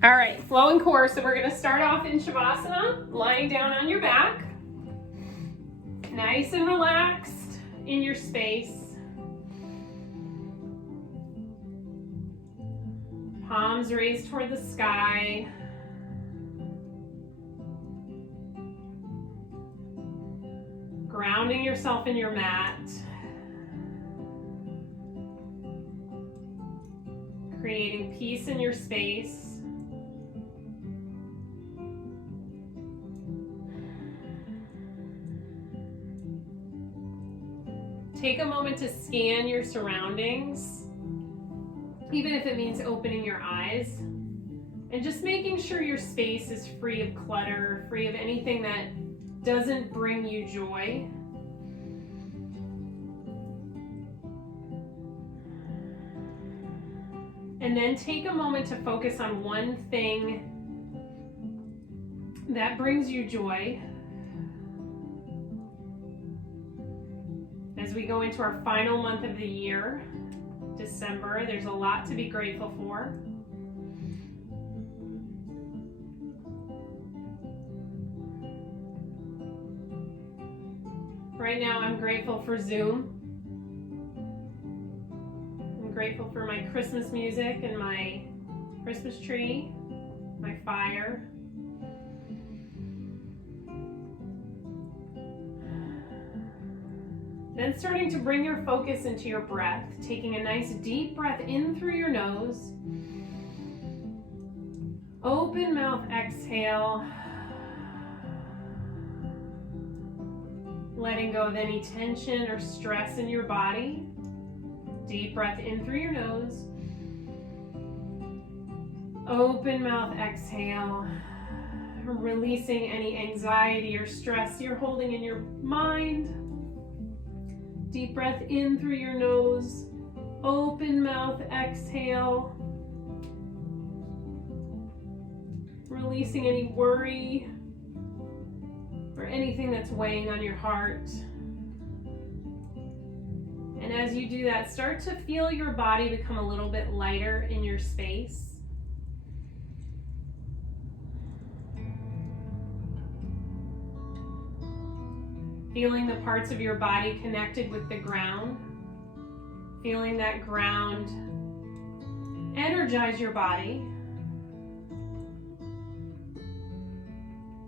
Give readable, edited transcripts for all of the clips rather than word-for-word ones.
All right, flow and core. So we're gonna start off in Shavasana, lying down on your back. Nice and relaxed in your space. Palms raised toward the sky. Grounding yourself in your mat. Creating peace in your space. Take a moment to scan your surroundings, even if it means opening your eyes, and just making sure your space is free of clutter, free of anything that doesn't bring you joy. And then take a moment to focus on one thing that brings you joy. As we go into our final month of the year, December, there's a lot to be grateful for. Right now, I'm grateful for Zoom. I'm grateful for my Christmas music and my Christmas tree, my fire. Then starting to bring your focus into your breath, taking a nice deep breath in through your nose. Open mouth, exhale. Letting go of any tension or stress in your body. Deep breath in through your nose. Open mouth, exhale. Releasing any anxiety or stress you're holding in your mind. Deep breath in through your nose. Open mouth, exhale. Releasing any worry or anything that's weighing on your heart. And as you do that, start to feel your body become a little bit lighter in your space. Feeling the parts of your body connected with the ground. Feeling that ground energize your body.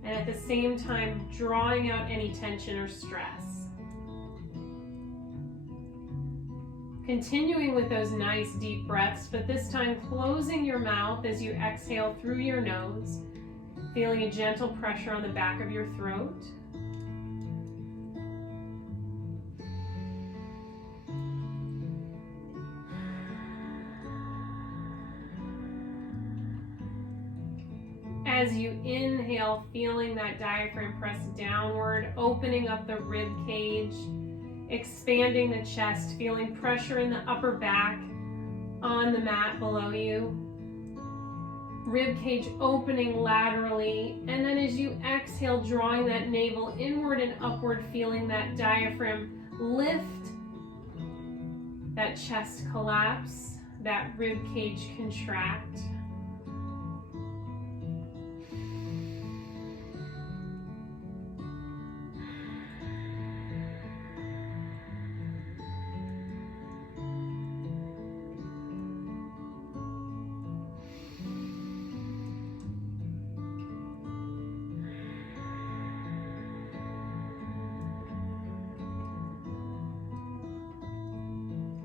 And at the same time, drawing out any tension or stress. Continuing with those nice deep breaths, but this time closing your mouth as you exhale through your nose, feeling a gentle pressure on the back of your throat. As you inhale, feeling that diaphragm press downward, opening up the rib cage, expanding the chest, feeling pressure in the upper back on the mat below you. Rib cage opening laterally, and then as you exhale, drawing that navel inward and upward, feeling that diaphragm lift, that chest collapse, that rib cage contract.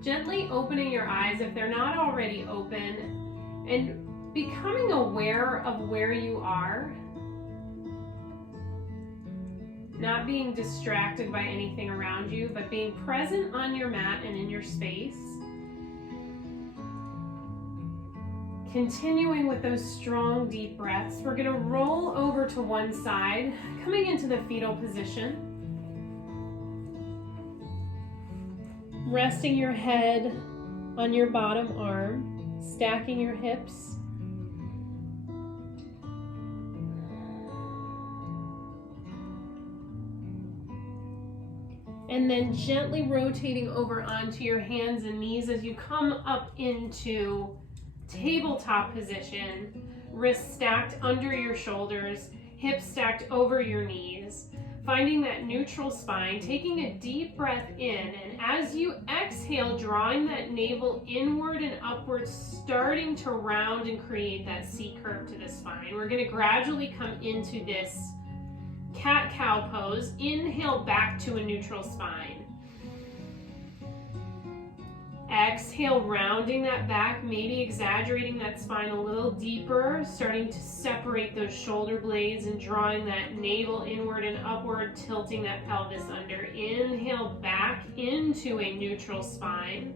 Gently opening your eyes if they're not already open, and becoming aware of where you are. Not being distracted by anything around you, but being present on your mat and in your space. Continuing with those strong deep breaths, we're going to roll over to one side, coming into the fetal position. Resting your head on your bottom arm, stacking your hips. And then gently rotating over onto your hands and knees as you come up into tabletop position, wrists stacked under your shoulders, hips stacked over your knees. Finding that neutral spine, taking a deep breath in, and as you exhale, drawing that navel inward and upward, starting to round and create that C curve to the spine. We're going to gradually come into this cat-cow pose. Inhale back to a neutral spine. Exhale, rounding that back, maybe exaggerating that spine a little deeper, starting to separate those shoulder blades and drawing that navel inward and upward, tilting that pelvis under. Inhale back into a neutral spine.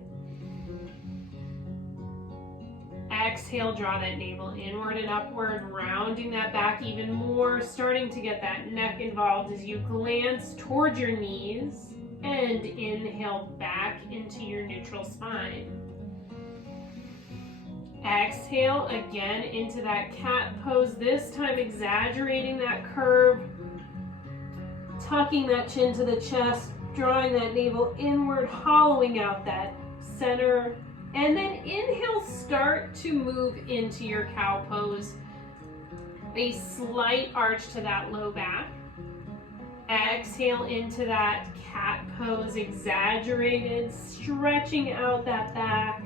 Exhale, draw that navel inward and upward, rounding that back even more, starting to get that neck involved as you glance toward your knees. And inhale back into your neutral spine. Exhale again into that cat pose, this time exaggerating that curve, tucking that chin to the chest, drawing that navel inward, hollowing out that center. And then inhale, start to move into your cow pose. A slight arch to that low back. Exhale into that cat pose, exaggerated, stretching out that back,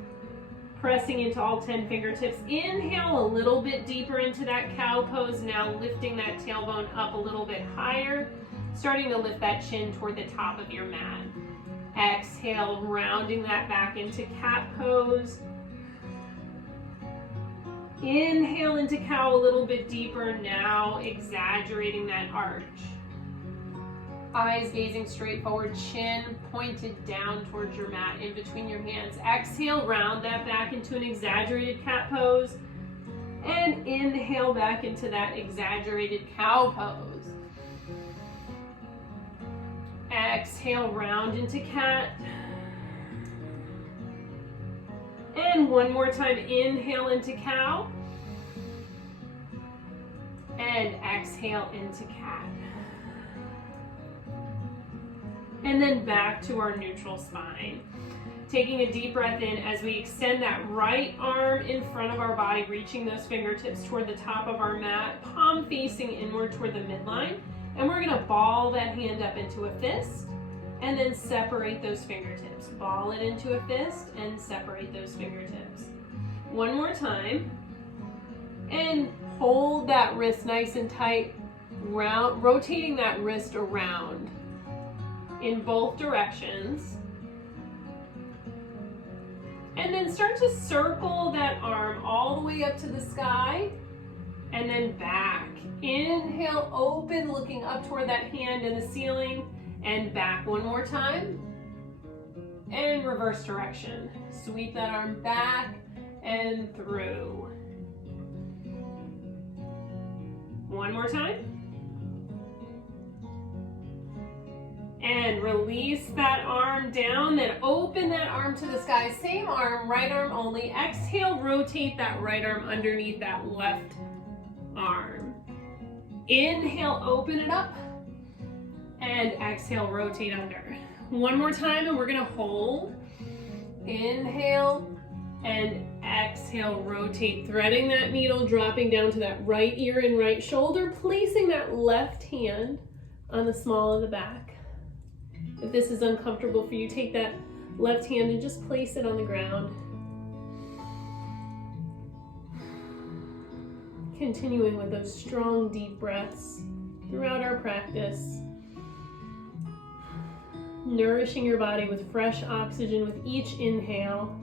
pressing into all 10 fingertips. Inhale a little bit deeper into that cow pose, now lifting that tailbone up a little bit higher, starting to lift that chin toward the top of your mat. Exhale, rounding that back into cat pose. Inhale into cow a little bit deeper, now exaggerating that arch. Eyes gazing straight forward, chin pointed down towards your mat in between your hands. Exhale, round that back into an exaggerated cat pose. And inhale back into that exaggerated cow pose. Exhale, round into cat. And one more time, inhale into cow. And exhale into cat. And then back to our neutral spine. Taking a deep breath in as we extend that right arm in front of our body, reaching those fingertips toward the top of our mat, palm facing inward toward the midline. And we're gonna ball that hand up into a fist and then separate those fingertips. Ball it into a fist and separate those fingertips. One more time. And hold that wrist nice and tight, rotating that wrist around in both directions. And then start to circle that arm all the way up to the sky and then back. Inhale, open, looking up toward that hand in the ceiling, and back one more time. And reverse direction. Sweep that arm back and through. One more time. And release that arm down, then open that arm to the sky. Same arm, right arm only. Exhale, rotate that right arm underneath that left arm. Inhale, open it up. And exhale, rotate under. One more time, and we're gonna hold. Inhale, and exhale, rotate, threading that needle, dropping down to that right ear and right shoulder, placing that left hand on the small of the back. If this is uncomfortable for you, take that left hand and just place it on the ground. Continuing with those strong, deep breaths throughout our practice. Nourishing your body with fresh oxygen with each inhale.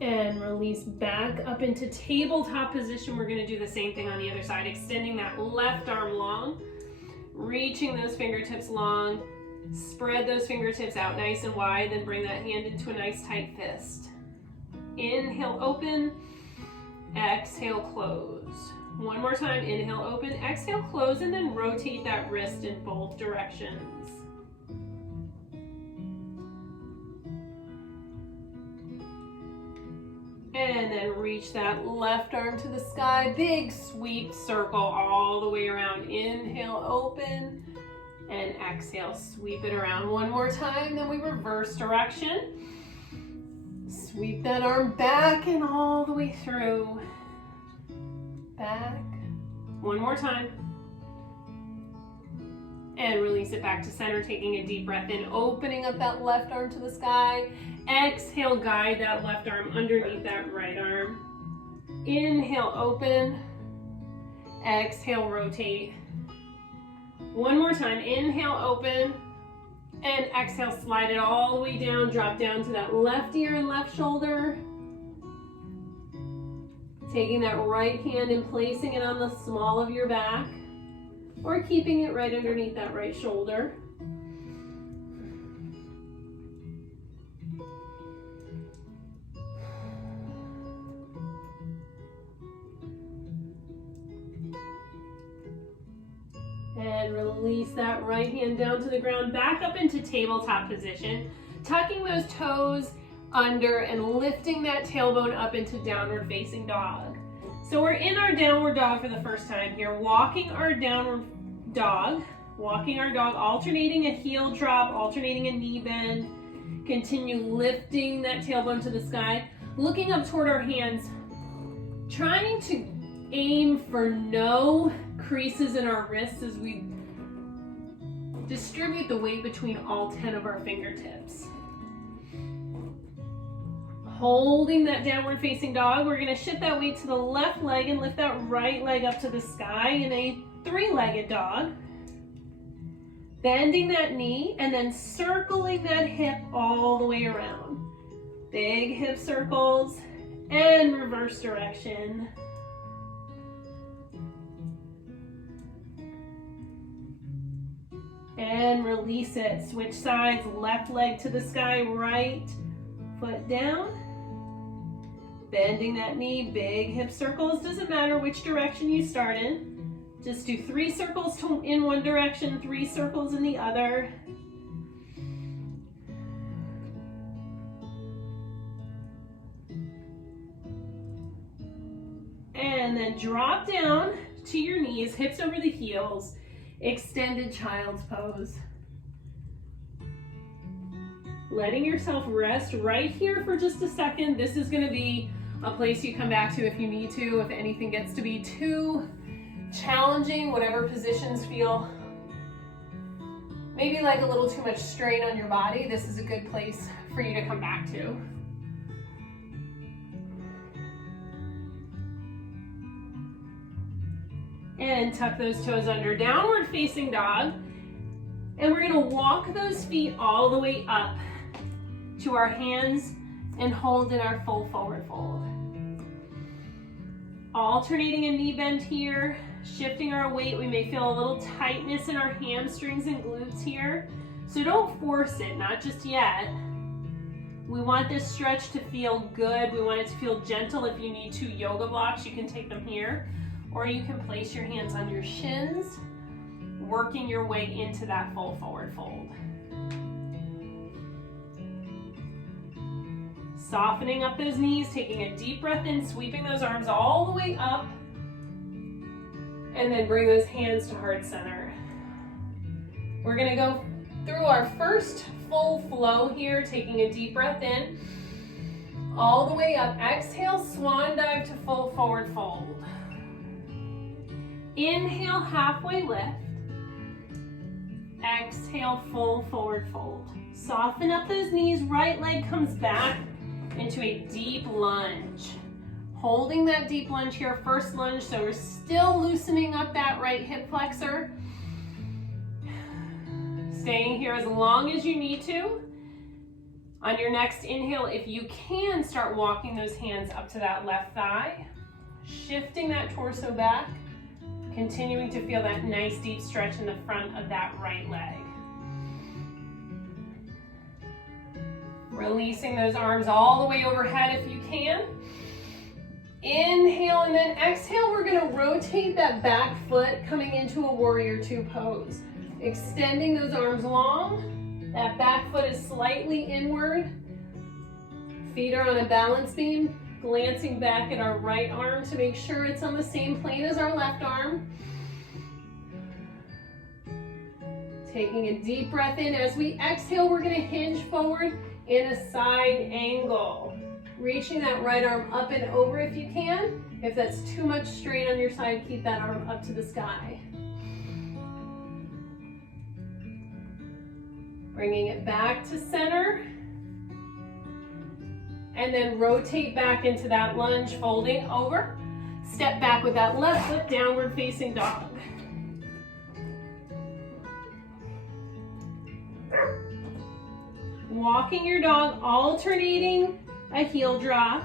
And release back up into tabletop position. We're gonna do the same thing on the other side, extending that left arm long, reaching those fingertips long, spread those fingertips out nice and wide, then bring that hand into a nice tight fist. Inhale, open, exhale, close. One more time, inhale, open, exhale, close, and then rotate that wrist in both directions. And then reach that left arm to the sky, big sweep circle all the way around. Inhale, open, And exhale, sweep it around one more time, then we reverse direction. Sweep that arm back and all the way through. Back. One more time. And release it back to center, taking a deep breath in, opening up that left arm to the sky. Exhale, guide that left arm underneath that right arm. Inhale, open. Exhale, rotate. One more time. Inhale, open. And exhale, slide it all the way down. Drop down to that left ear and left shoulder. Taking that right hand and placing it on the small of your back, or keeping it right underneath that right shoulder. And release that right hand down to the ground, back up into tabletop position, tucking those toes under and lifting that tailbone up into downward facing dog. So we're in our downward dog for the first time here, walking our downward dog, alternating a heel drop, alternating a knee bend. Continue lifting that tailbone to the sky, looking up toward our hands, trying to aim for no creases in our wrists as we distribute the weight between all 10 of our fingertips. Holding that downward facing dog, we're going to shift that weight to the left leg and lift that right leg up to the sky in a three-legged dog. Bending that knee and then circling that hip all the way around. Big hip circles and reverse direction. And release it. Switch sides, left leg to the sky, right foot down. Bending that knee, big hip circles. Doesn't matter which direction you start in. Just do 3 circles in one direction, 3 circles in the other. And then drop down to your knees, hips over the heels, extended child's pose. Letting yourself rest right here for just a second. This is going to be a place you come back to if you need to, if anything gets to be too challenging, whatever positions feel maybe like a little too much strain on your body. This is a good place for you to come back to. And tuck those toes under, downward facing dog. And we're going to walk those feet all the way up to our hands and hold in our full forward fold. Alternating a knee bend here, shifting our weight. We may feel a little tightness in our hamstrings and glutes here. So don't force it, not just yet. We want this stretch to feel good. We want it to feel gentle. If you need 2 yoga blocks, you can take them here. Or you can place your hands on your shins, working your way into that full forward fold. Softening up those knees, taking a deep breath in, sweeping those arms all the way up, and then bring those hands to heart center. We're gonna go through our first full flow here, taking a deep breath in, all the way up. Exhale, swan dive to full forward fold. Inhale, halfway lift. Exhale, full forward fold. Soften up those knees, right leg comes back into a deep lunge. Holding that deep lunge here, first lunge, so we're still loosening up that right hip flexor. Staying here as long as you need to. On your next inhale, if you can, start walking those hands up to that left thigh, shifting that torso back, continuing to feel that nice deep stretch in the front of that right leg. Releasing those arms all the way overhead if you can. Inhale and then exhale, we're gonna rotate that back foot coming into a warrior 2 pose. Extending those arms long. That back foot is slightly inward. Feet are on a balance beam. Glancing back at our right arm to make sure it's on the same plane as our left arm. Taking a deep breath in. As we exhale, we're going to hinge forward in a side angle. Reaching that right arm up and over if you can. If that's too much strain on your side, keep that arm up to the sky. Bringing it back to center. And then rotate back into that lunge, folding over. Step back with that left foot, downward facing dog. Walking your dog, alternating a heel drop.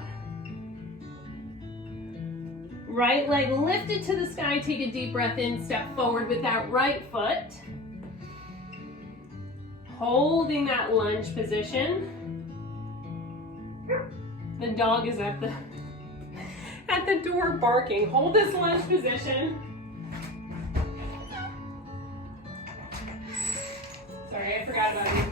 Right leg lifted to the sky, take a deep breath in, step forward with that right foot. Holding that lunge position. The dog is at the door barking. Hold this lunge position. Sorry, I forgot about you.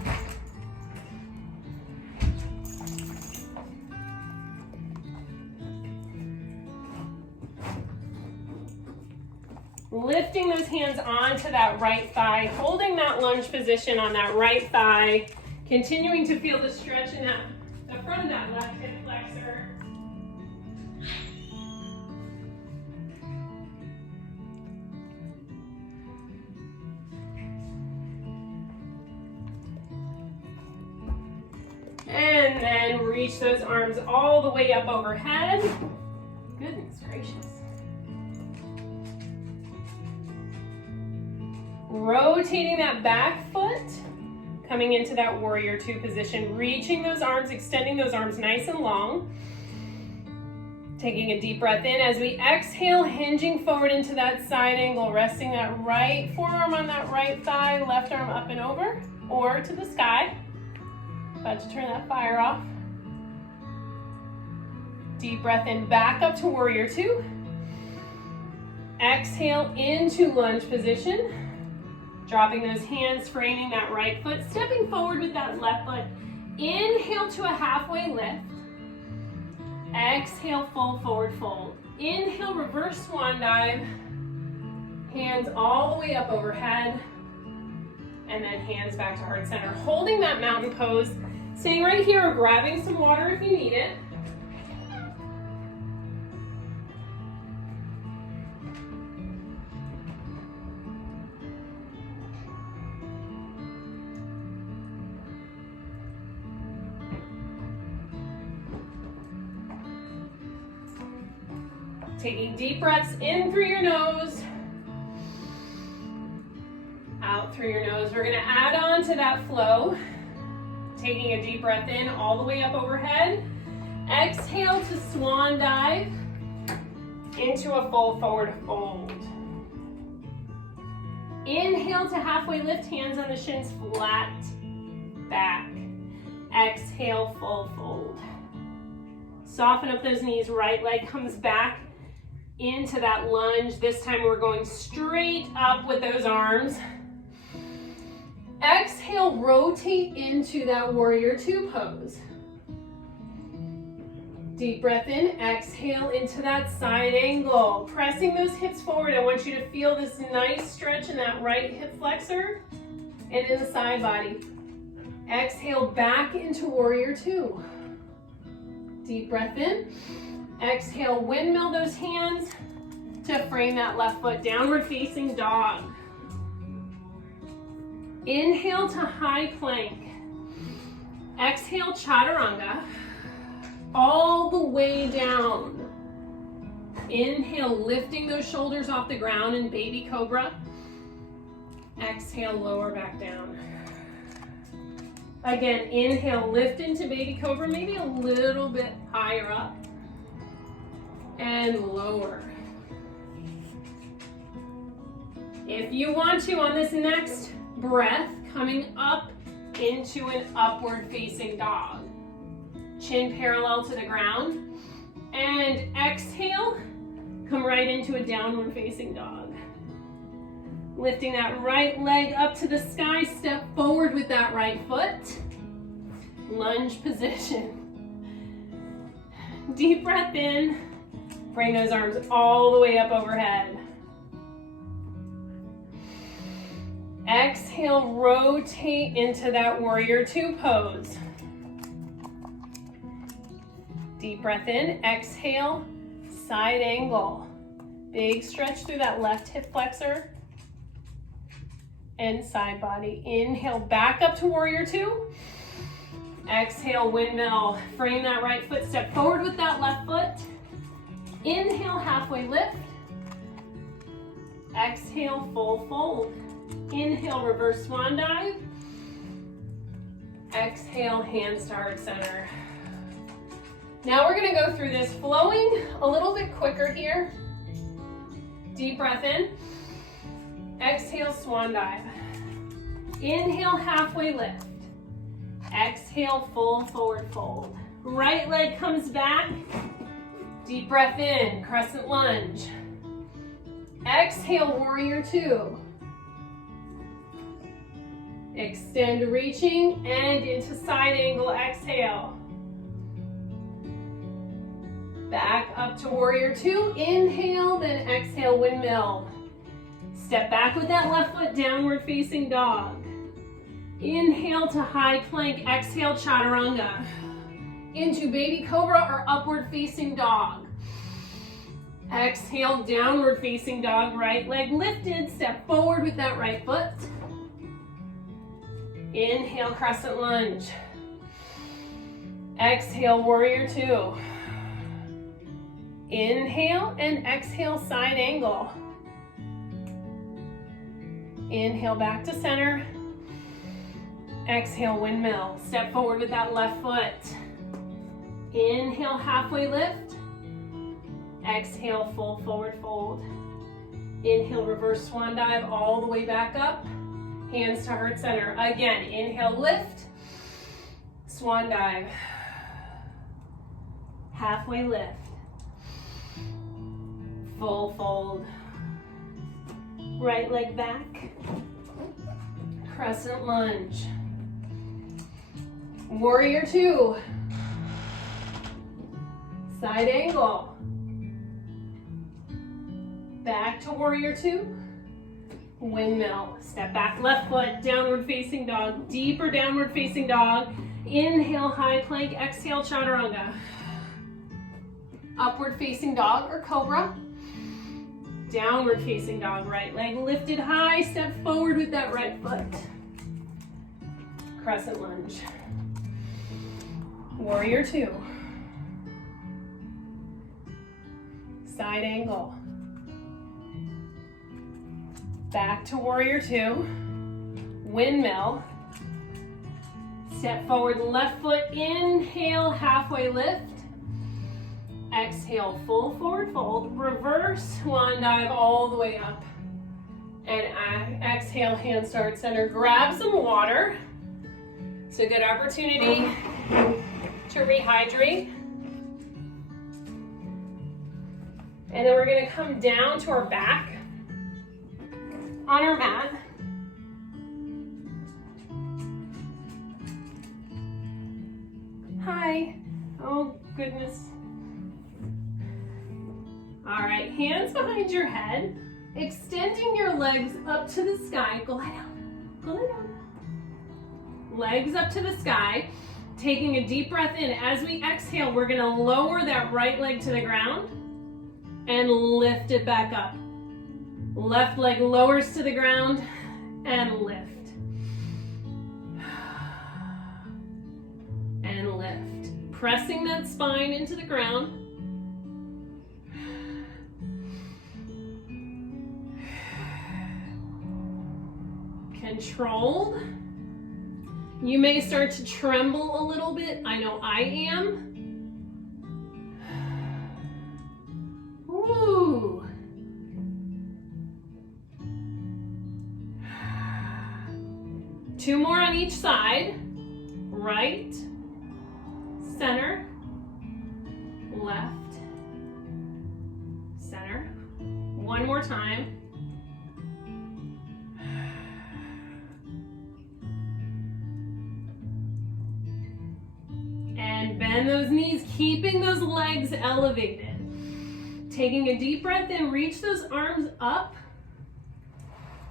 Lifting those hands onto that right thigh, holding that lunge position on that right thigh, continuing to feel the stretch in the front of that left hip flexor. And then reach those arms all the way up overhead. Goodness gracious. Rotating that back foot, coming into that warrior two position, reaching those arms, extending those arms nice and long. Taking a deep breath in as we exhale, hinging forward into that side angle, resting that right forearm on that right thigh, left arm up and over, or to the sky. About to turn that fire off. Deep breath in, back up to warrior two. Exhale into lunge position. Dropping those hands, framing that right foot, stepping forward with that left foot. Inhale to a halfway lift. Exhale, full forward fold. Inhale, reverse swan dive. Hands all the way up overhead. And then hands back to heart center. Holding that mountain pose. Staying right here or grabbing some water if you need it. Taking deep breaths in through your nose, out through your nose. We're going to add on to that flow. Taking a deep breath in all the way up overhead. Exhale to swan dive into a full forward fold. Inhale to halfway lift, hands on the shins, flat back. Exhale, full fold. Soften up those knees, right leg comes back into that lunge. This time we're going straight up with those arms. Exhale, rotate into that warrior two pose. Deep breath in, exhale into that side angle. Pressing those hips forward. I want you to feel this nice stretch in that right hip flexor and in the side body. Exhale back into warrior two. Deep breath in. Exhale, windmill those hands to frame that left foot, downward facing dog. Inhale to high plank. Exhale, chaturanga. All the way down. Inhale, lifting those shoulders off the ground in baby cobra. Exhale, lower back down. Again, inhale, lift into baby cobra, maybe a little bit higher up. And lower. If you want to, on this next breath, coming up into an upward facing dog. Chin parallel to the ground. And exhale, come right into a downward facing dog. Lifting that right leg up to the sky, step forward with that right foot. Lunge position. Deep breath in. Bring those arms all the way up overhead. Exhale, rotate into that warrior two pose. Deep breath in, exhale, side angle. Big stretch through that left hip flexor and side body. Inhale, back up to warrior two. Exhale, windmill. Frame that right foot, step forward with that left foot. Inhale, halfway lift. Exhale, full fold. Inhale, reverse swan dive. Exhale, hands to heart center. Now we're gonna go through this flowing a little bit quicker here. Deep breath in. Exhale, swan dive. Inhale, halfway lift. Exhale, full forward fold. Right leg comes back. Deep breath in, crescent lunge. Exhale, warrior two. Extend, reaching, and into side angle, exhale. Back up to warrior two, inhale, then exhale, windmill. Step back with that left foot, downward facing dog. Inhale to high plank, exhale, chaturanga. Into baby cobra or upward facing dog. Exhale, downward facing dog, right leg lifted, step forward with that right foot. Inhale, crescent lunge. Exhale, warrior two. Inhale and exhale, side angle. Inhale, back to center. Exhale, windmill. Step forward with that left foot. Inhale, halfway lift. Exhale, full forward fold. Inhale, reverse swan dive all the way back up. Hands to heart center. Again, inhale, lift. Swan dive. Halfway lift. Full fold. Right leg back. Crescent lunge. Warrior two. Side angle. Back to warrior two. Windmill. Step back, left foot, downward facing dog, deeper downward facing dog. Inhale, high plank, exhale, chaturanga. Upward facing dog or cobra. Downward facing dog, right leg lifted high, step forward with that right foot. Crescent lunge. Warrior two. Side angle. Back to warrior two. Windmill. Step forward, left foot, inhale, halfway lift. Exhale, full forward fold, reverse swan dive all the way up. And exhale, hands to heart center. Grab some water. It's a good opportunity to rehydrate. And then we're gonna come down to our back on our mat. Hi. Oh, goodness. All right, hands behind your head, extending your legs up to the sky. Go lie down. Go lie down. Legs up to the sky. Taking a deep breath in. As we exhale, we're gonna lower that right leg to the ground and lift it back up. Left leg lowers to the ground and lift. And lift. Pressing that spine into the ground. Controlled. You may start to tremble a little bit. I know I am. Woo. Two more on each side. Right, center, left, center. One more time. And bend those knees, keeping those legs elevated. Taking a deep breath in, reach those arms up.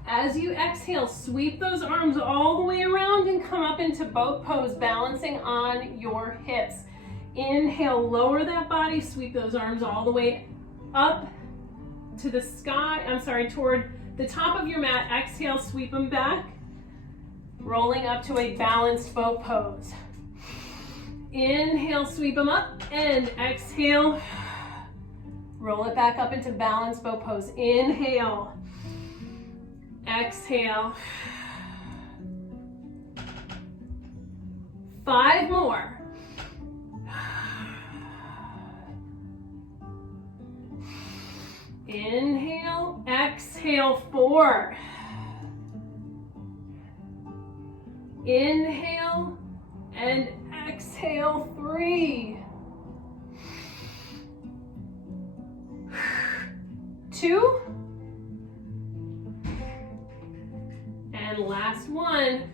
As you exhale, sweep those arms all the way around and come up into boat pose, balancing on your hips. Inhale, lower that body, sweep those arms all the way up to the sky, toward the top of your mat. Exhale, sweep them back, rolling up to a balanced boat pose. Inhale, sweep them up, and exhale, roll it back up into balanced boat pose. Inhale, exhale. 5 more. Inhale, exhale, 4. Inhale and exhale, 3. 2. And last one.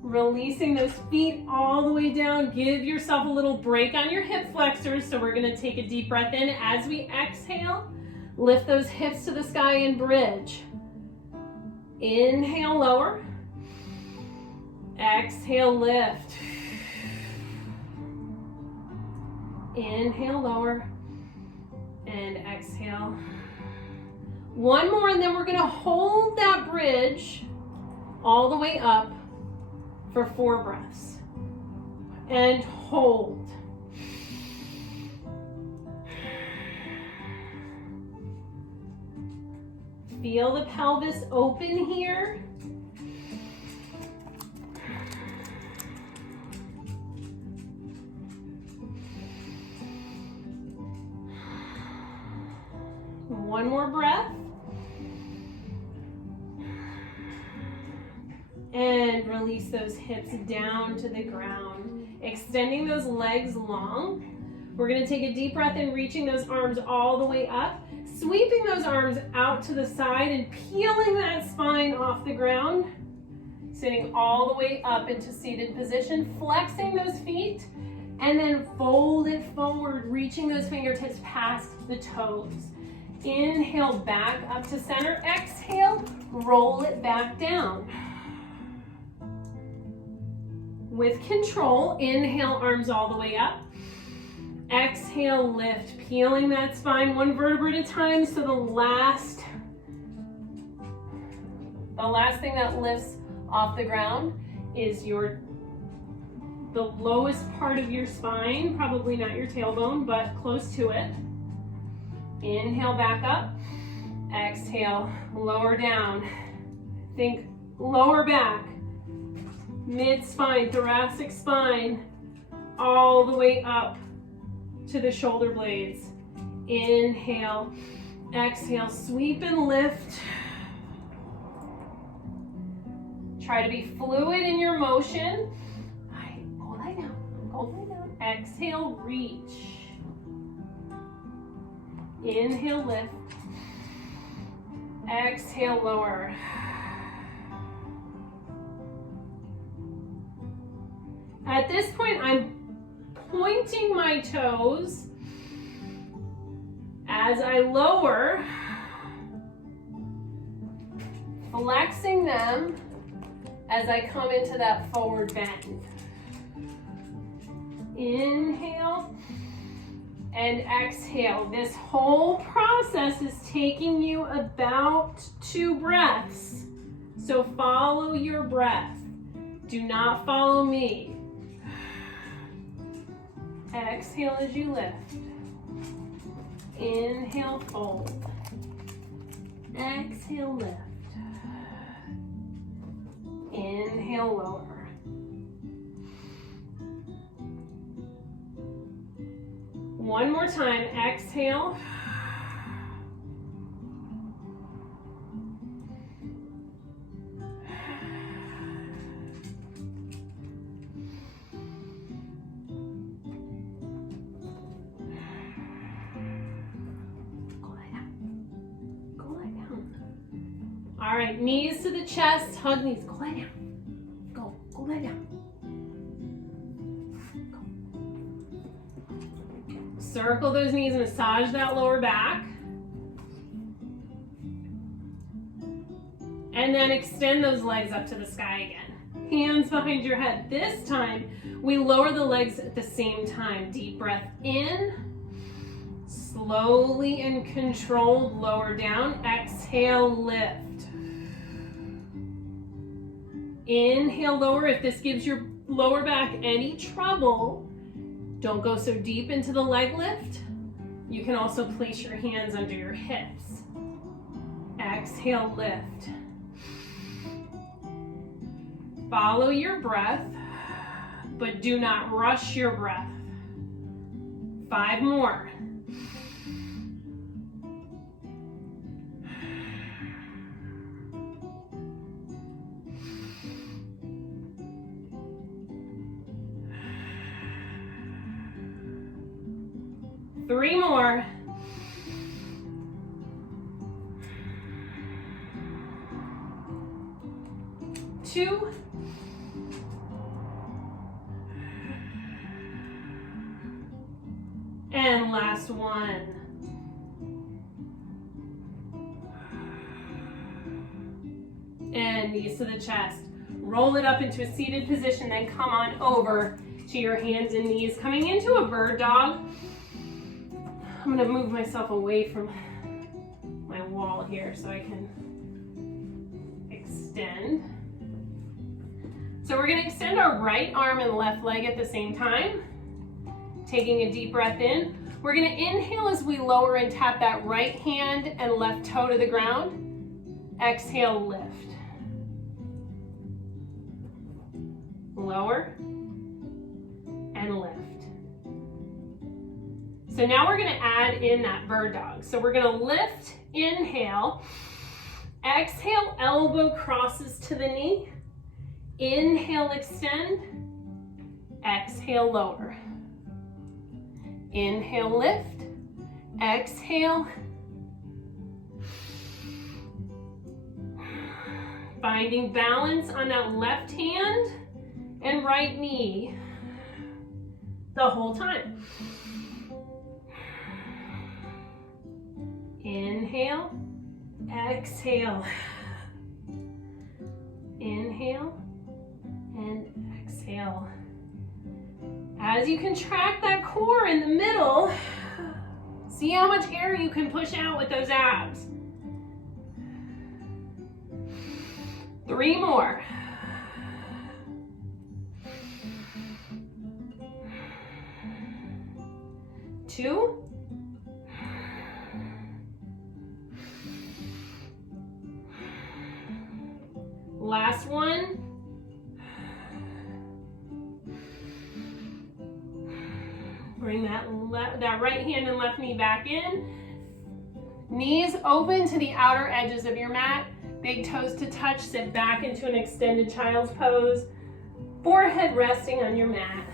Releasing those feet all the way down. Give yourself a little break on your hip flexors. So we're gonna take a deep breath in. As we exhale, lift those hips to the sky and bridge. Inhale, lower. Exhale, lift. Inhale, lower. And exhale. One more, and then we're gonna hold that bridge all the way up for 4 breaths. And hold. Feel the pelvis open here. One more breath. And release those hips down to the ground. Extending those legs long. We're gonna take a deep breath in, reaching those arms all the way up, sweeping those arms out to the side and peeling that spine off the ground. Sitting all the way up into seated position, flexing those feet, and then fold it forward, reaching those fingertips past the toes. Inhale, back up to center. Exhale, roll it back down. With control, inhale, arms all the way up. Exhale, lift, peeling that spine 1 vertebra at a time. So the last thing that lifts off the ground is the lowest part of your spine, probably not your tailbone, but close to it. Inhale, back up. Exhale, lower down. Think lower back, mid-spine, thoracic spine, all the way up to the shoulder blades. Inhale, exhale, sweep and lift. Try to be fluid in your motion. All right, go lie down, go lie down. Exhale, reach. Inhale, lift. Exhale, lower. At this point, I'm pointing my toes as I lower, flexing them as I come into that forward bend. Inhale and exhale. This whole process is taking you about 2 breaths. So follow your breath. Do not follow me. Exhale as you lift. Inhale, fold. Exhale, lift. Inhale, lower. One more time, exhale. All right, knees to the chest, hug knees. Go lie down. Go lie down. Go. Circle those knees, massage that lower back. And then extend those legs up to the sky again. Hands behind your head. This time, we lower the legs at the same time. Deep breath in. Slowly and controlled, lower down. Exhale, lift. Inhale, lower. If this gives your lower back any trouble, don't go so deep into the leg lift. You can also place your hands under your hips. Exhale, lift. Follow your breath, but do not rush your breath. 5 more. Three more. Two. And last one. And knees to the chest. Roll it up into a seated position, then come on over to your hands and knees, coming into a bird dog. I'm gonna move myself away from my wall here so I can extend. So we're gonna extend our right arm and left leg at the same time. Taking a deep breath in. We're gonna inhale as we lower and tap that right hand and left toe to the ground. Exhale, lift. Lower and lift. So now we're gonna add in that bird dog. So we're gonna lift, inhale. Exhale, elbow crosses to the knee. Inhale, extend. Exhale, lower. Inhale, lift. Exhale. Finding balance on that left hand and right knee the whole time. Inhale, exhale. Inhale and exhale. As you contract that core in the middle, see how much air you can push out with those abs. 3 more. 2. Last one. Bring that right hand and left knee back in. Knees open to the outer edges of your mat. Big toes to touch. Sit back into an extended child's pose. Forehead resting on your mat.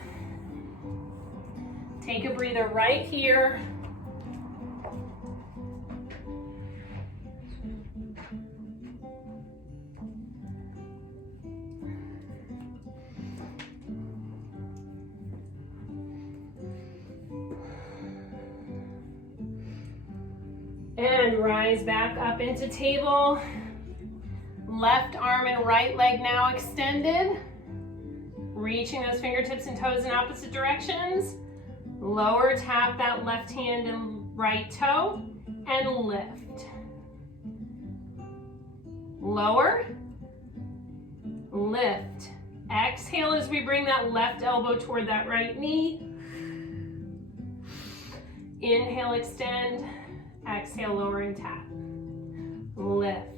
Take a breather right here. And rise back up into table. Left arm and right leg now extended. Reaching those fingertips and toes in opposite directions. Lower, tap that left hand and right toe and lift. Lower, lift. Exhale as we bring that left elbow toward that right knee. Inhale, extend. Exhale, lower and tap. Lift.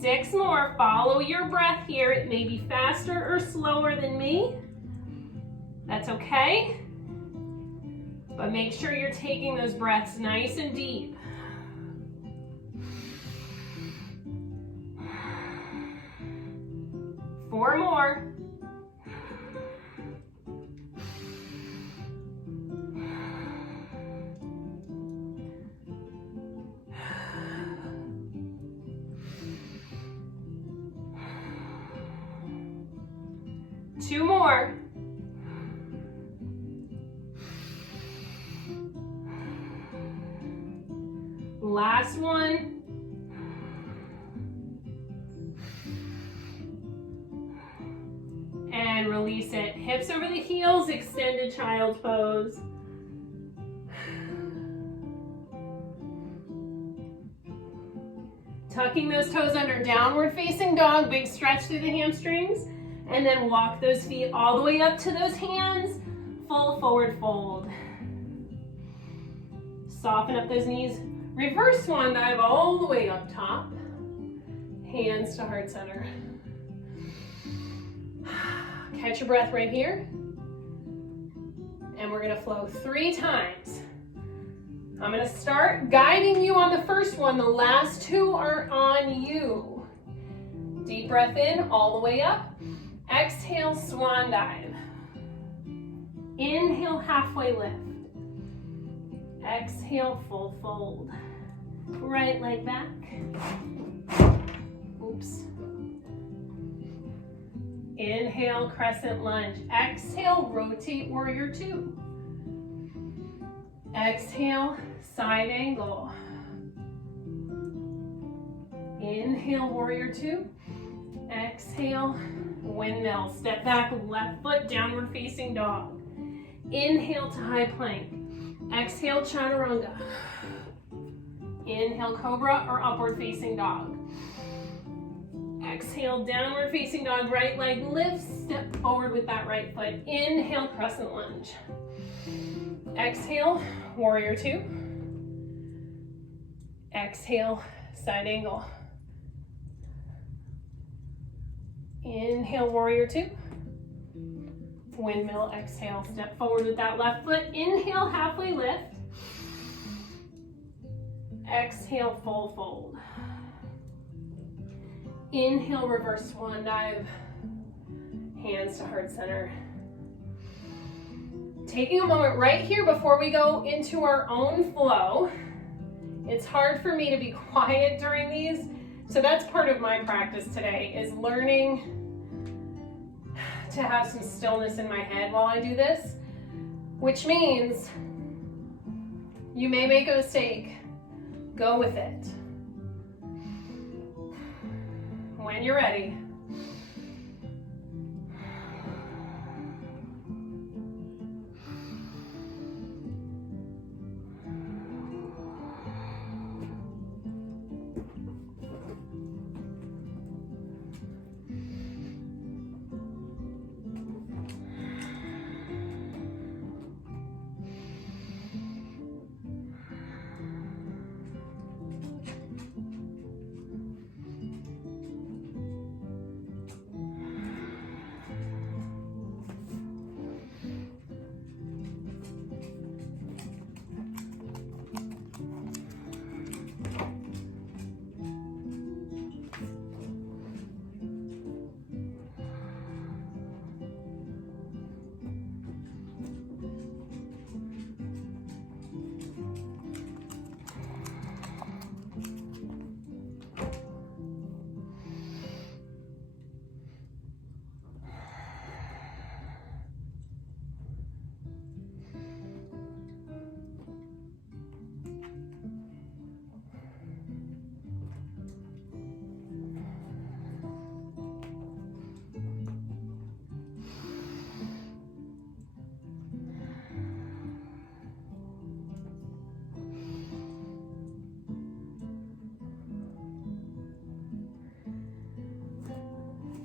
Six more. Follow your breath here. It may be faster or slower than me. That's okay. But make sure you're taking those breaths nice and deep. Four more. Two more. Last one. And release it. Hips over the heels, extended child pose. Tucking those toes under, downward facing dog, big stretch through the hamstrings, and then walk those feet all the way up to those hands, full forward fold. Soften up those knees. Reverse swan dive all the way up top. Hands to heart center. Catch your breath right here. And we're gonna flow 3 times. I'm gonna start guiding you on the first one. The last 2 are on you. Deep breath in, all the way up. Exhale, swan dive. Inhale, halfway lift. Exhale, full fold. Right leg back. Oops. Inhale, crescent lunge. Exhale, rotate warrior 2. Exhale, side angle. Inhale, warrior 2. Exhale, windmill. Step back, left foot, downward facing dog. Inhale to high plank. Exhale, chaturanga. Inhale, cobra or upward facing dog. Exhale, downward facing dog, right leg lifts, step forward with that right foot. Inhale, crescent lunge. Exhale, warrior 2. Exhale, side angle. Inhale, warrior 2. Windmill, exhale, step forward with that left foot. Inhale, halfway lift. Exhale, full fold. Inhale, reverse swan dive. Hands to heart center. Taking a moment right here before we go into our own flow. It's hard for me to be quiet during these, so that's part of my practice today, is learning to have some stillness in my head while I do this, which means you may make a mistake. Go with it. When you're ready.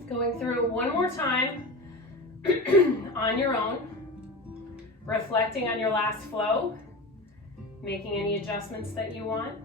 Going through one more time on your own, reflecting on your last flow, making any adjustments that you want.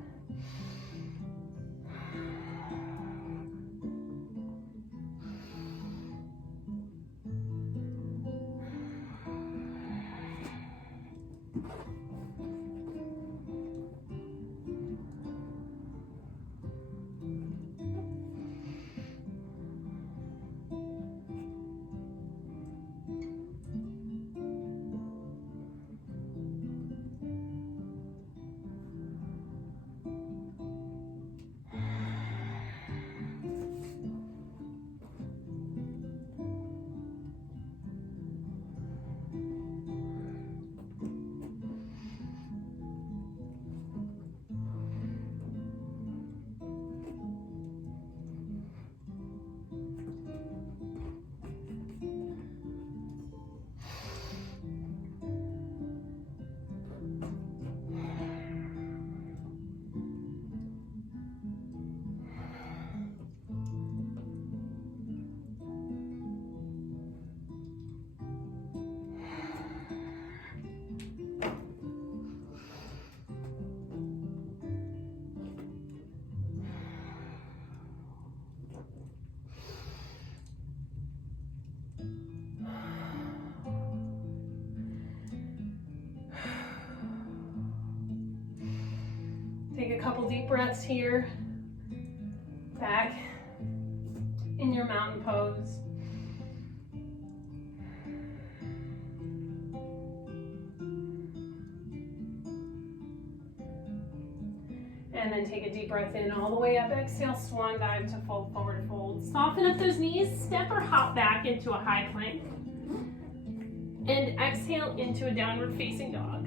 couple deep breaths here. Back in your mountain pose. And then take a deep breath in all the way up. Exhale, swan dive to full forward fold. Soften up those knees, step or hop back into a high plank. And exhale into a downward facing dog.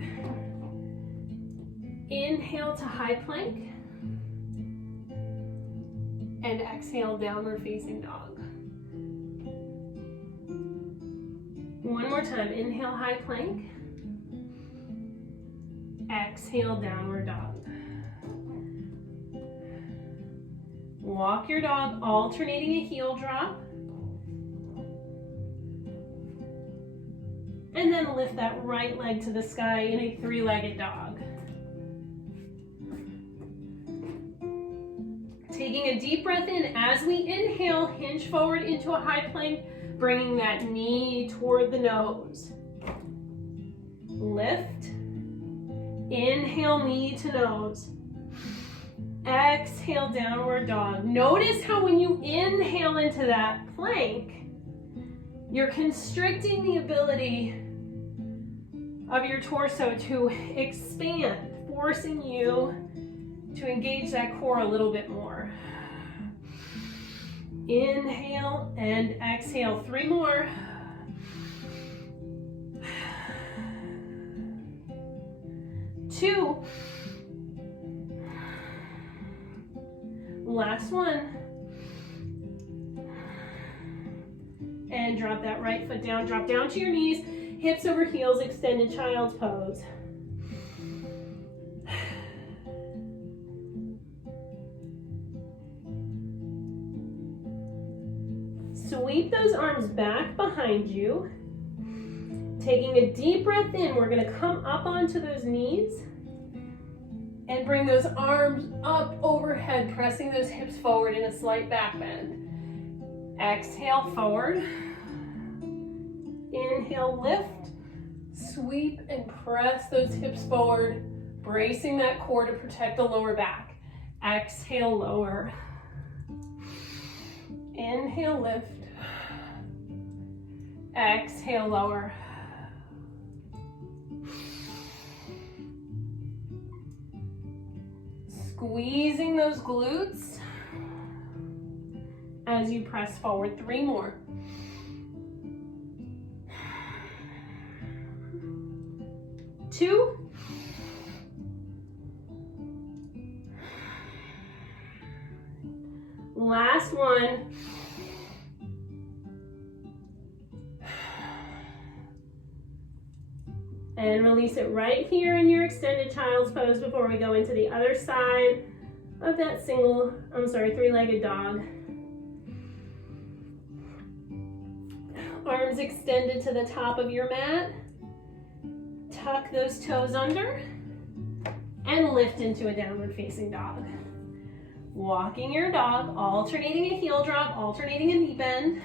Inhale to high plank. And exhale, downward facing dog. One more time, inhale, high plank. Exhale, downward dog. Walk your dog, alternating a heel drop. And then lift that right leg to the sky in a three-legged dog. Taking a deep breath in as we inhale, hinge forward into a high plank, bringing that knee toward the nose. Lift. Inhale, knee to nose. Exhale, downward dog. Notice how when you inhale into that plank, you're constricting the ability of your torso to expand, forcing you to engage that core a little bit more. Inhale and exhale. 3 more. Two. Last one. And drop that right foot down. Drop down to your knees, hips over heels, extended child's pose. Sweep those arms back behind you. Taking a deep breath in, we're going to come up onto those knees and bring those arms up overhead, pressing those hips forward in a slight back bend. Exhale, forward. Inhale, lift. Sweep and press those hips forward, bracing that core to protect the lower back. Exhale, lower. Inhale, lift. Exhale, lower. Squeezing those glutes as you press forward. 3 more. Two. Last one. And release it right here in your extended child's pose before we go into the other side of that three-legged dog. Arms extended to the top of your mat. Tuck those toes under and lift into a downward facing dog. Walking your dog, alternating a heel drop, alternating a knee bend.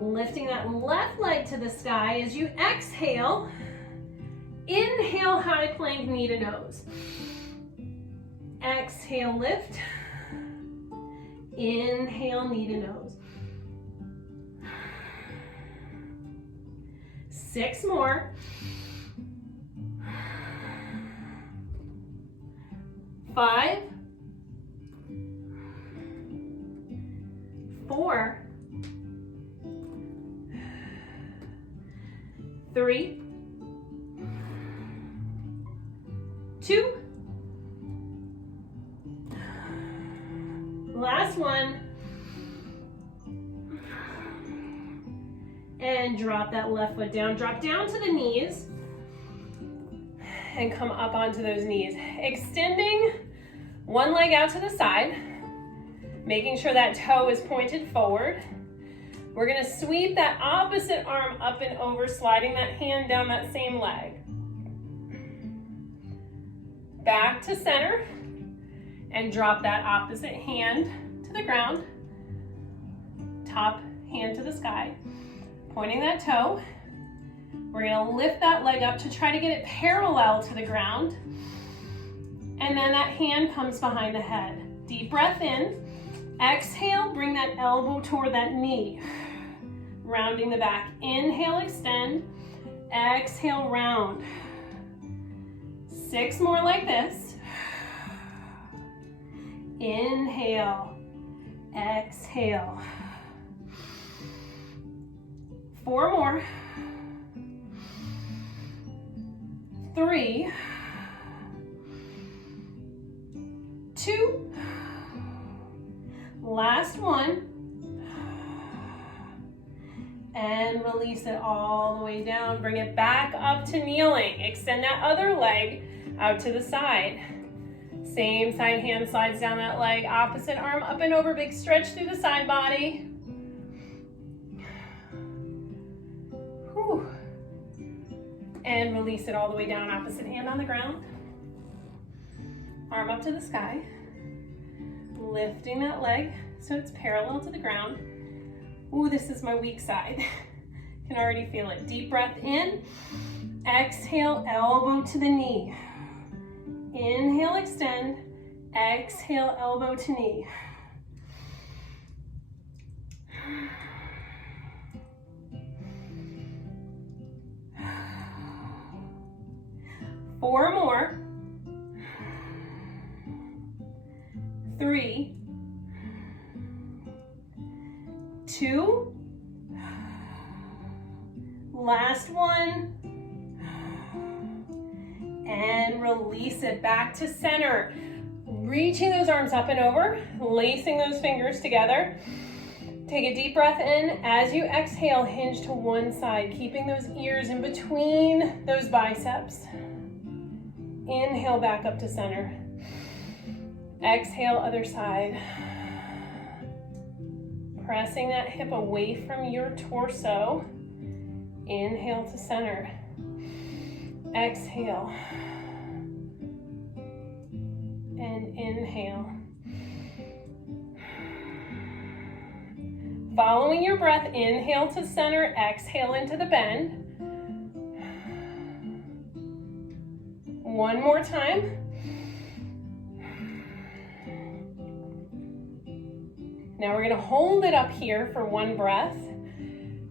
Lifting that left leg to the sky as you exhale. Inhale, high plank, knee to nose. Exhale, lift. Inhale, knee to nose. 6 more. 5. 4. 3. 2. Last one. And drop that left foot down. Drop down to the knees and come up onto those knees. Extending one leg out to the side, making sure that toe is pointed forward. We're going to sweep that opposite arm up and over, sliding that hand down that same leg. Back to center and drop that opposite hand to the ground. Top hand to the sky, pointing that toe. We're going to lift that leg up to try to get it parallel to the ground. And then that hand comes behind the head. Deep breath in. Exhale, bring that elbow toward that knee. Rounding the back. Inhale, extend. Exhale, round. 6 more like this. Inhale. Exhale. 4 more. 3. 2. Last one. And release it all the way down. Bring it back up to kneeling. Extend that other leg out to the side. Same side hand slides down that leg. Opposite arm up and over. Big stretch through the side body. Whew. And release it all the way down. Opposite hand on the ground. Arm up to the sky. Lifting that leg so it's parallel to the ground. Ooh, this is my weak side. Can already feel it. Deep breath in. Exhale, elbow to the knee. Inhale, extend. Exhale, elbow to knee. Four more. 3, 2, last one, and release it back to center. Reaching those arms up and over, lacing those fingers together. Take a deep breath in. As you exhale, hinge to one side, keeping those ears in between those biceps. Inhale back up to center. Exhale, other side. Pressing that hip away from your torso. Inhale to center. Exhale. And inhale. Following your breath, inhale to center, exhale into the bend. One more time. Now we're gonna hold it up here for one breath.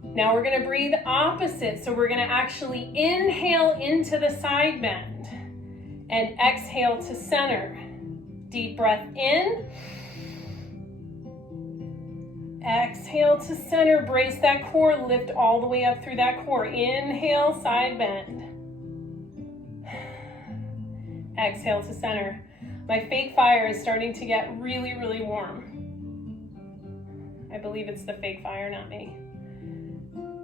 Now we're gonna breathe opposite. So we're gonna actually inhale into the side bend and exhale to center. Deep breath in. Exhale to center, brace that core, lift all the way up through that core. Inhale, side bend. Exhale to center. My fake fire is starting to get really, really warm. I believe it's the fake fire, not me.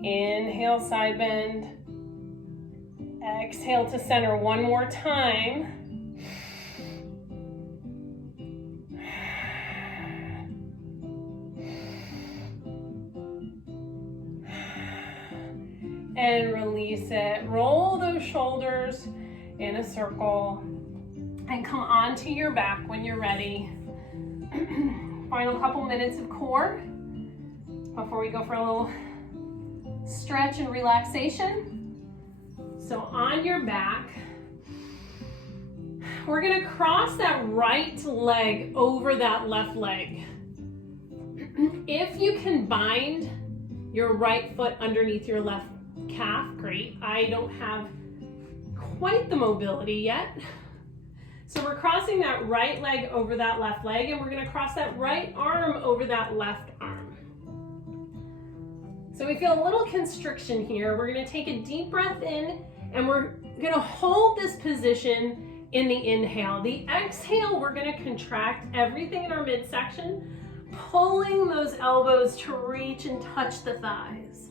Inhale, side bend. Exhale to center one more time. And release it. Roll those shoulders in a circle and come onto your back when you're ready. Final couple minutes of core before we go for a little stretch and relaxation. So on your back, we're gonna cross that right leg over that left leg. If you can bind your right foot underneath your left calf, great. I don't have quite the mobility yet. So we're crossing that right leg over that left leg, and we're gonna cross that right arm over that left arm. So we feel a little constriction here. We're gonna take a deep breath in, and we're gonna hold this position in the inhale. The exhale, we're gonna contract everything in our midsection, pulling those elbows to reach and touch the thighs.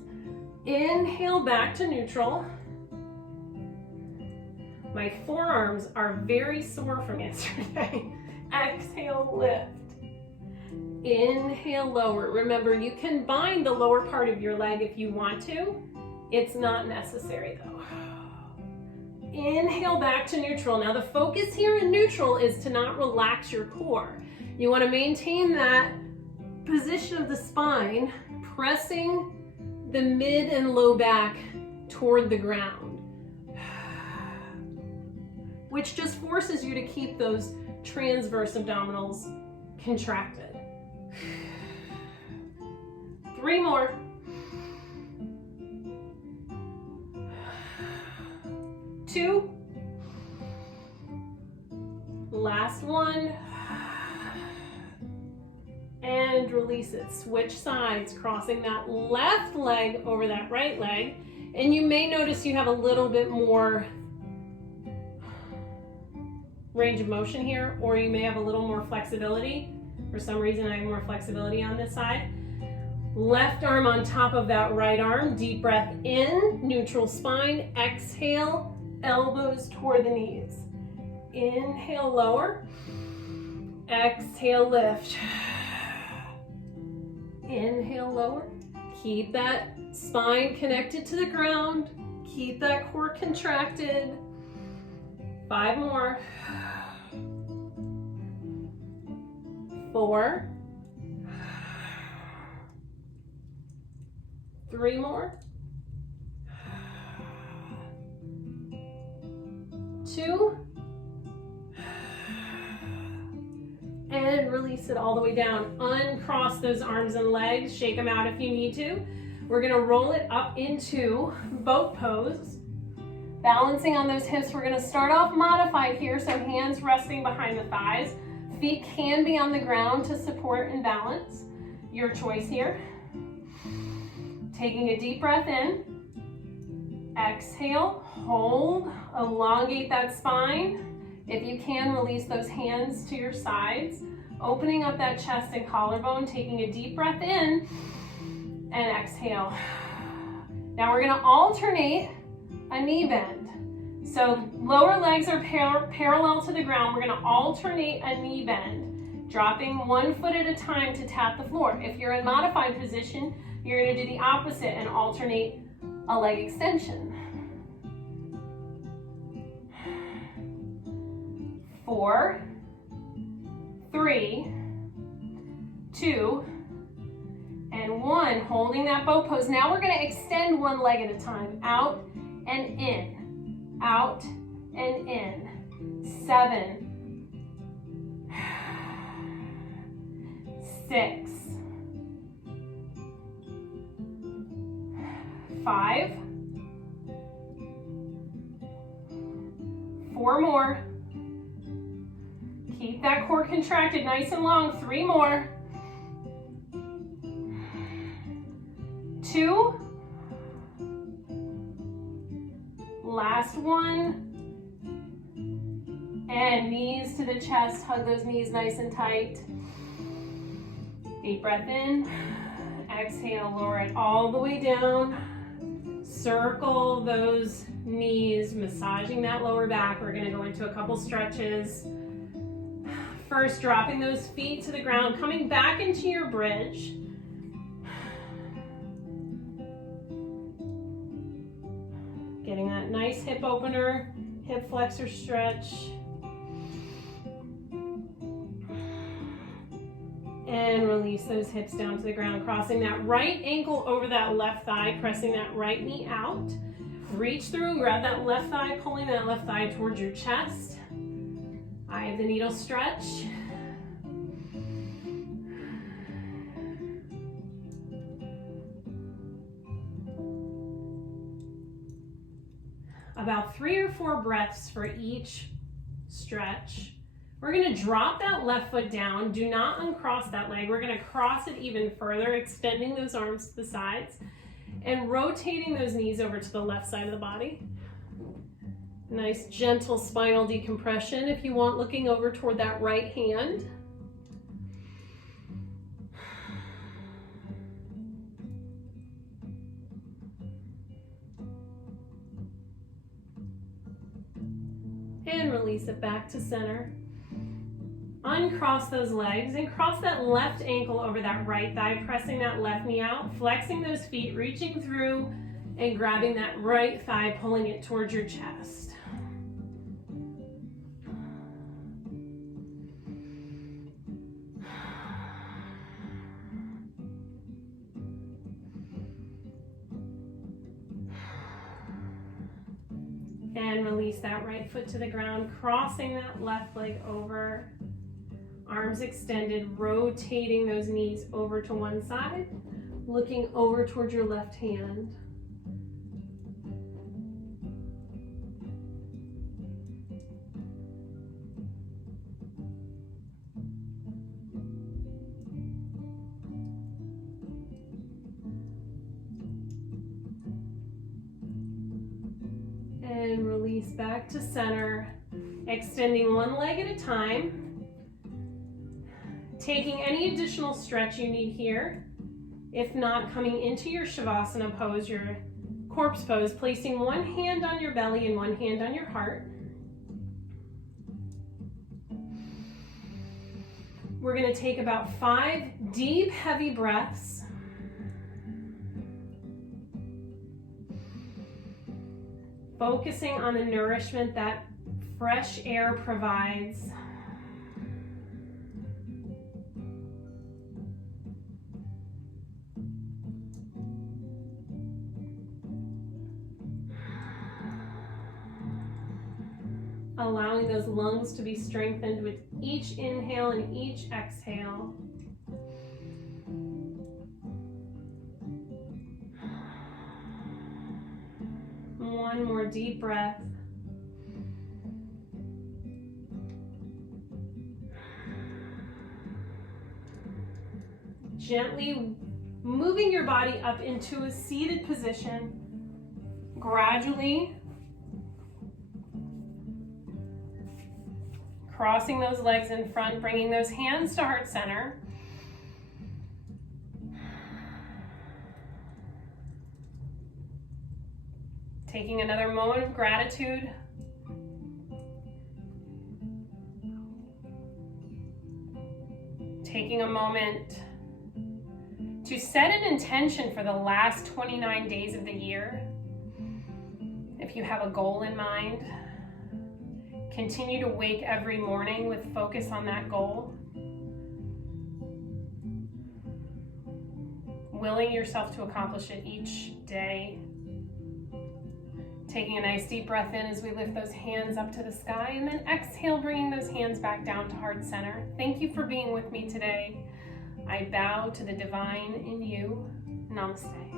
Inhale back to neutral. My forearms are very sore from yesterday. Exhale, lift. Inhale, lower. Remember, you can bind the lower part of your leg if you want to. It's not necessary though. Inhale back to neutral. Now the focus here in neutral is to not relax your core. You want to maintain that position of the spine, pressing the mid and low back toward the ground. which just forces you to keep those transverse abdominals contracted. 3 more. 2. Last one. And release it. Switch sides, crossing that left leg over that right leg. And you may notice you have a little bit more range of motion here, or you may have a little more flexibility. For some reason, I have more flexibility on this side. Left arm on top of that right arm. Deep breath in, neutral spine. Exhale, elbows toward the knees. Inhale, lower. Exhale, lift. Inhale, lower. Keep that spine connected to the ground. Keep that core contracted. 5 more. 4. 3 more. 2. And release it all the way down. Uncross those arms and legs. Shake them out if you need to. We're going to roll it up into boat pose. Balancing on those hips. We're going to start off modified here. So hands resting behind the thighs. Feet can be on the ground to support and balance. Your choice here. Taking a deep breath in. Exhale. Hold. Elongate that spine. If you can, release those hands to your sides, opening up that chest and collarbone, taking a deep breath in, and exhale. Now we're gonna alternate a knee bend. So lower legs are parallel to the ground. We're gonna alternate a knee bend, dropping 1 foot at a time to tap the floor. If you're in modified position, you're gonna do the opposite and alternate a leg extension. 4, 3, 2, and 1. Holding that boat pose. Now we're going to extend one leg at a time. Out and in. Out and in. 7, 6, 5, 4 more. Keep that core contracted nice and long. 3 more. 2. Last one. And knees to the chest. Hug those knees nice and tight. Deep breath in. Exhale, lower it all the way down. Circle those knees, massaging that lower back. We're going to go into a couple stretches. First, dropping those feet to the ground, coming back into your bridge. Getting that nice hip opener, hip flexor stretch. And release those hips down to the ground, crossing that right ankle over that left thigh, pressing that right knee out. Reach through and grab that left thigh, pulling that left thigh towards your chest. Eye of the needle stretch. About 3 or 4 breaths for each stretch. We're going to drop that left foot down. Do not uncross that leg. We're going to cross it even further, extending those arms to the sides and rotating those knees over to the left side of the body. Nice gentle spinal decompression if you want, looking over toward that right hand. And release it back to center. Uncross those legs and cross that left ankle over that right thigh, pressing that left knee out, flexing those feet, reaching through and grabbing that right thigh, pulling it towards your chest. And release that right foot to the ground, crossing that left leg over. Arms extended, rotating those knees over to one side, looking over towards your left hand. And release back to center, extending one leg at a time. Taking any additional stretch you need here. If not, coming into your Shavasana pose, your corpse pose, placing one hand on your belly and one hand on your heart. We're going to take about 5 deep, heavy breaths. Focusing on the nourishment that fresh air provides. Allowing those lungs to be strengthened with each inhale and each exhale. One more deep breath. Gently moving your body up into a seated position. Gradually crossing those legs in front, bringing those hands to heart center. Taking another moment of gratitude. Taking a moment to set an intention for the last 29 days of the year. If you have a goal in mind, continue to wake every morning with focus on that goal. Willing yourself to accomplish it each day. Taking a nice deep breath in as we lift those hands up to the sky, and then exhale, bringing those hands back down to heart center. Thank you for being with me today. I bow to the divine in you. Namaste.